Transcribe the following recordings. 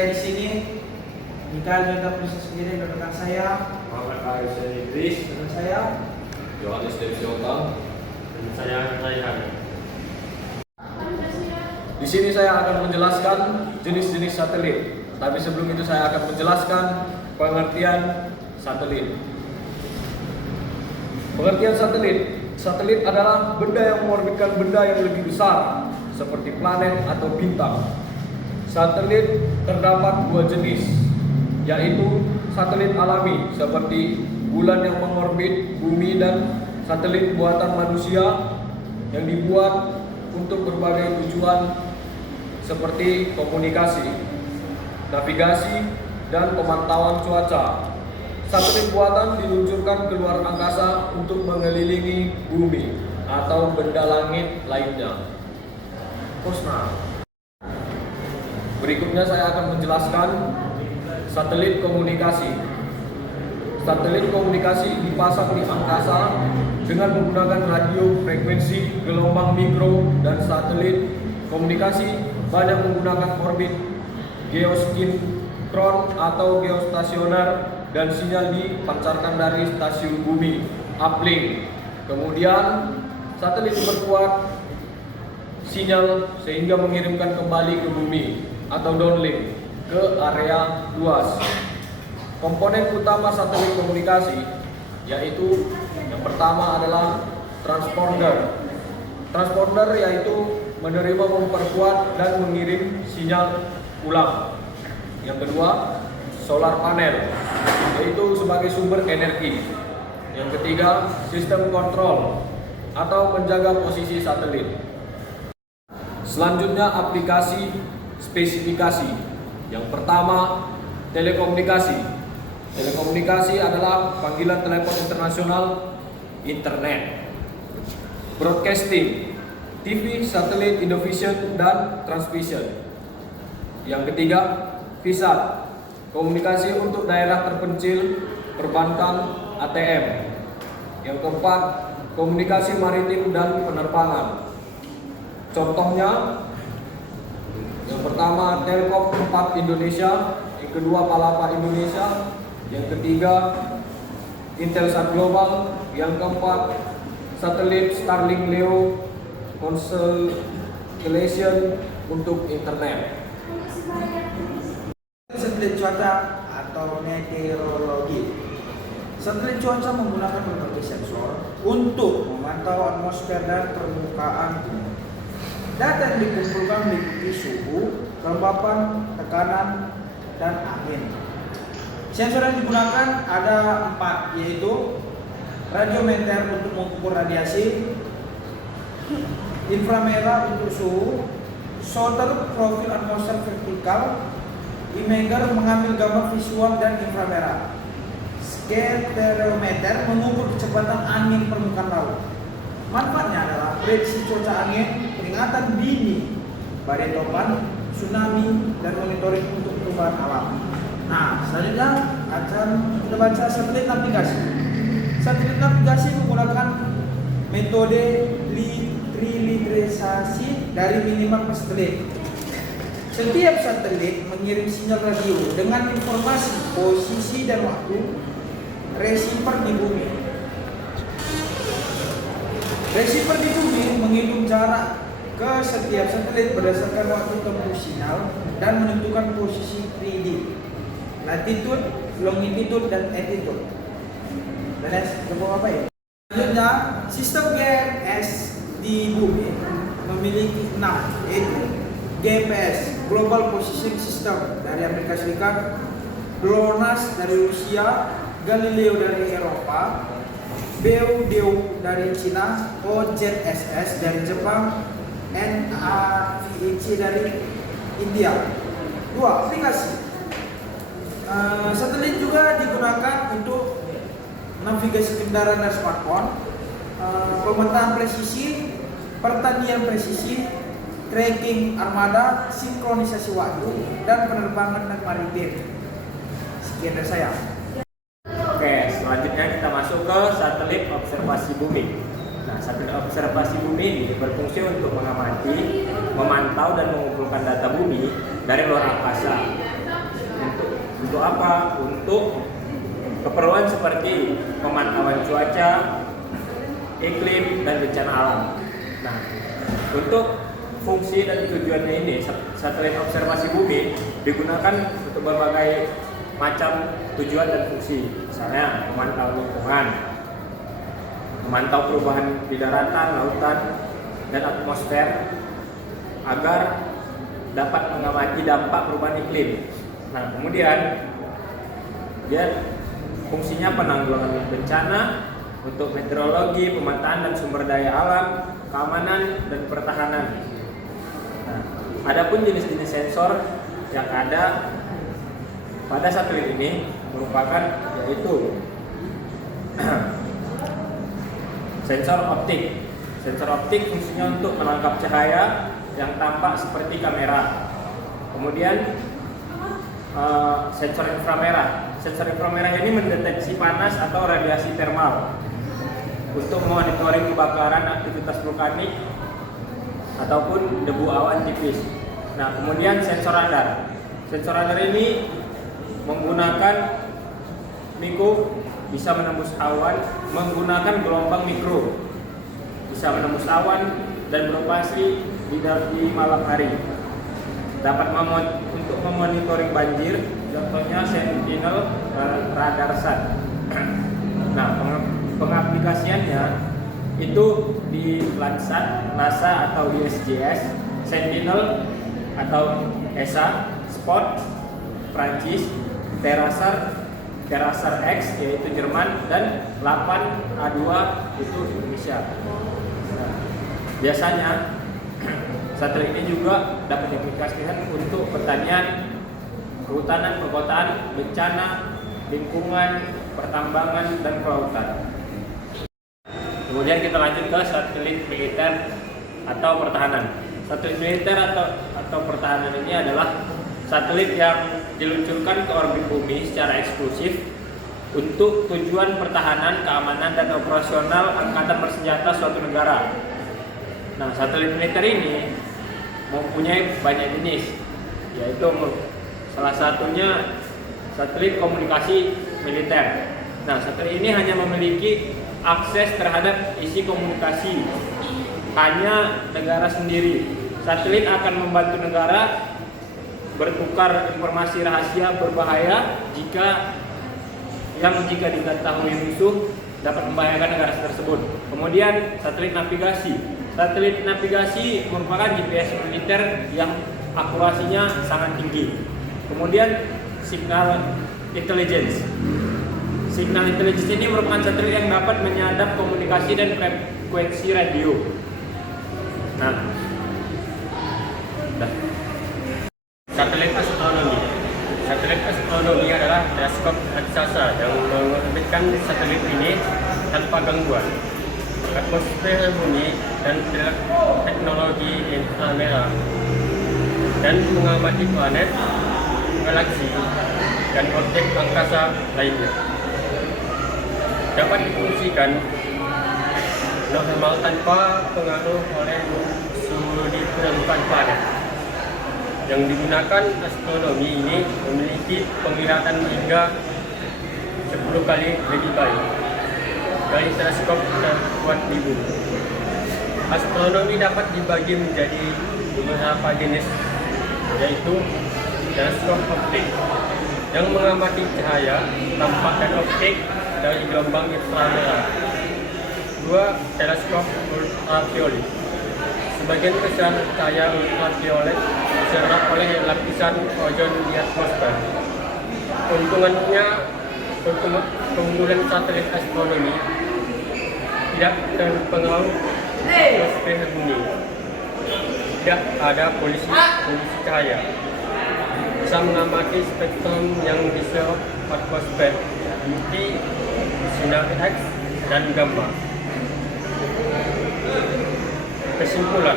saya di sini Mikael Mega Prinsip sendiri dan rekan saya Muhammad Arif Idris, dan saya Yohanes Devsiota, dan saya Raihan. Di sini saya akan menjelaskan jenis-jenis satelit. Tapi sebelum itu saya akan menjelaskan pengertian satelit. Pengertian satelit. Satelit adalah benda yang mengorbitkan benda yang lebih besar, seperti planet atau bintang. Satelit terdapat dua jenis, yaitu satelit alami seperti bulan yang mengorbit bumi dan satelit buatan manusia yang dibuat untuk berbagai tujuan seperti komunikasi, navigasi, dan pemantauan cuaca. Satelit buatan diluncurkan ke luar angkasa untuk mengelilingi bumi atau benda langit lainnya. Kosna. Berikutnya saya akan menjelaskan satelit komunikasi. Satelit komunikasi dipasang di angkasa dengan menggunakan radio frekuensi gelombang mikro, dan satelit komunikasi banyak menggunakan orbit geosinkron atau geostasioner dan sinyal dipancarkan dari stasiun bumi uplink. Kemudian satelit diperkuat sinyal sehingga mengirimkan kembali ke bumi atau downlink ke area luas. Komponen utama satelit komunikasi yaitu yang pertama adalah transponder. Transponder yaitu menerima, memperkuat, dan mengirim sinyal ulang. Yang kedua, solar panel, yaitu sebagai sumber energi. Yang ketiga, sistem kontrol atau menjaga posisi satelit. Selanjutnya, aplikasi spesifikasi. Yang pertama, telekomunikasi. Telekomunikasi adalah panggilan telepon internasional, internet. Broadcasting, TV, satelit, Indovision, dan transmission. Yang ketiga, VSAT, komunikasi untuk daerah terpencil, perbankan, ATM. Yang keempat, komunikasi maritim dan penerbangan. Contohnya, yang pertama Telkom 4 Indonesia, yang kedua Palapa Indonesia, yang ketiga Intelsat Global, yang keempat satelit Starlink Leo Constellation untuk internet. satelit cuaca atau meteorologi. Satelit cuaca menggunakan berbagai sensor untuk memantau atmosfer dan permukaan bumi. Data yang dikumpulkan meliputi suhu, kelembapan, tekanan, dan angin. Sensor yang digunakan ada 4, yaitu radiometer untuk mengukur radiasi, inframerah untuk suhu, Soter profil atmosfer vertikal, imager mengambil gambar visual dan inframerah, sketerometer mengukur kecepatan angin permukaan laut. Manfaatnya adalah prediksi cuaca angin, peringatan dini, badai topan, tsunami, dan monitoring untuk perubahan alam. Nah, selanjutnya akan kita baca satelit navigasi. Satelit navigasi menggunakan metode triliterisasi dari minimal per satelit. Setiap satelit mengirim sinyal radio dengan informasi posisi dan waktu receiver di bumi. Receiver di bumi menghitung jarak ke setiap satelit berdasarkan waktu tempuh sinyal dan menentukan posisi 3D, latitude, longitude, dan attitude. Dan apa ya? Selanjutnya, sistem GPS di bumi memiliki 6, yaitu GPS Global Positioning System dari Amerika Serikat, GLONASS dari Rusia, Galileo dari Eropa, Beidou dari Cina, OZSS dari Jepang, NAVEC dari India. 2. Aplikasi. Satelit juga digunakan untuk navigasi kendaraan dan smartphone, pemetaan presisi, pertanian presisi, tracking armada, sinkronisasi waktu, dan penerbangan dan maritim. Sekian dari saya. Oke, selanjutnya kita masuk ke satelit observasi bumi. Nah, satelit observasi bumi ini berfungsi untuk mengamati, memantau, dan mengumpulkan data bumi dari luar angkasa. Untuk apa? Untuk keperluan seperti pemantauan cuaca, iklim, dan bencana alam. Nah, untuk fungsi dan tujuannya ini, satelit observasi bumi digunakan untuk berbagai macam tujuan dan fungsi. Misalnya memantau lingkungan, memantau perubahan di daratan, lautan, dan atmosfer agar dapat mengamati dampak perubahan iklim. Nah, kemudian dia fungsinya penanggulangan bencana untuk meteorologi, pemetaan dan sumber daya alam, keamanan dan pertahanan. Nah, adapun jenis-jenis sensor yang ada pada satelit ini merupakan yaitu sensor optik. Sensor optik fungsinya untuk menangkap cahaya yang tampak seperti kamera. Kemudian sensor inframerah. Sensor inframerah ini mendeteksi panas atau radiasi termal untuk monitoring kebakaran, aktivitas vulkanik ataupun debu awan tipis. Nah, kemudian sensor radar. Sensor radar ini menggunakan bisa menembus awan menggunakan gelombang mikro, bisa menembus awan dan beroperasi di malam hari. Dapat untuk memonitoring banjir, contohnya Sentinel radar SAT. Nah, pengaplikasiannya itu di Landsat, NASA atau di SGS, Sentinel atau ESA, Spot, Prancis, Terasar X yaitu Jerman, dan 8A2 itu Indonesia. Nah, biasanya satelit ini juga dapat diaplikasikan untuk pertanian, kehutanan, perkotaan, bencana, lingkungan, pertambangan, dan kelautan. Kemudian kita lanjut ke satelit militer atau pertahanan. Satelit militer atau pertahanan ini adalah satelit yang diluncurkan ke orbit bumi secara eksklusif untuk tujuan pertahanan, keamanan, dan operasional angkatan bersenjata suatu negara. Nah, satelit militer ini mempunyai banyak jenis, yaitu salah satunya satelit komunikasi militer. Nah, satelit ini hanya memiliki akses terhadap isi komunikasi hanya negara sendiri. Satelit akan membantu negara bertukar informasi rahasia berbahaya jika diketahui musuh dapat membahayakan negara tersebut. Kemudian satelit navigasi. Satelit navigasi merupakan GPS militer yang akurasinya sangat tinggi. Kemudian signal intelligence. Signal intelligence ini merupakan satelit yang dapat menyadap komunikasi dan frekuensi radio. Nah, satelit astronomi. Satelit astronomi adalah teleskop raksasa yang mengorbitkan satelit ini tanpa gangguan. Atmosfer bumi dan teknologi inframerah dan mengamati planet, galaksi, dan objek angkasa lainnya. Dapat difungsikan normal tanpa pengaruh oleh suhu di permukaan planet. Yang digunakan astronomi ini memiliki penglihatan hingga 10 kali lebih baik dari teleskop terbuat di bumi. Astronomi dapat dibagi menjadi beberapa jenis, yaitu teleskop optik yang mengamati cahaya, tampak dan optik dari gelombang inframerah. 2. Teleskop ultraviolet. Sebagian besar cahaya ultraviolet diserap oleh lapisan ozon di atmosfer. Keunggulan satelit astronomi tidak terpengaruh atmosfer bumi. Tidak ada polusi cahaya. Bisa mengamati spektrum yang diserap atmosfer, UV, sinar X, dan gamma. Kesimpulan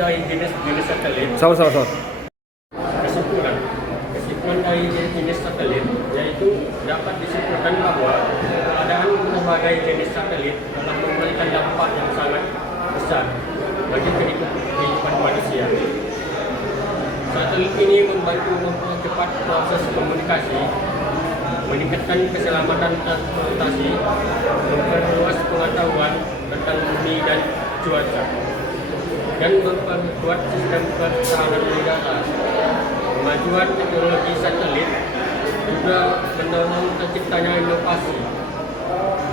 dari jenis satelit. Kesimpulan dari jenis satelit yaitu dapat disimpulkan bahwa keadaan berbagai jenis satelit telah memberikan dampak yang sangat besar bagi kehidupan manusia. Satelit ini membantu mempercepat proses komunikasi, meningkatkan keselamatan transportasi, memperluas pengetahuan tentang bumi dan cuaca, dan memperkuat sistem pertahanan negara. Kemajuan teknologi satelit juga mendorong terciptanya inovasi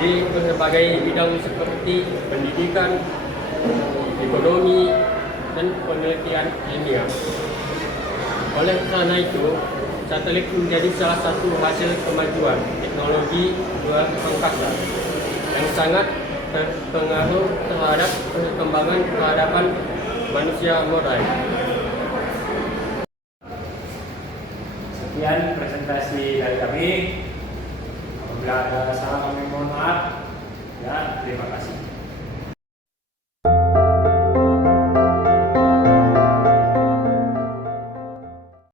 di berbagai bidang seperti pendidikan, ekonomi, dan penelitian ilmiah. Oleh karena itu, satelit menjadi salah satu hasil kemajuan teknologi luar angkasa yang sangat berpengaruh terhadap perkembangan peradaban manusia modern. Sekian presentasi dari kami. Apabila ada salah kami mohon maaf. Ya, terima kasih.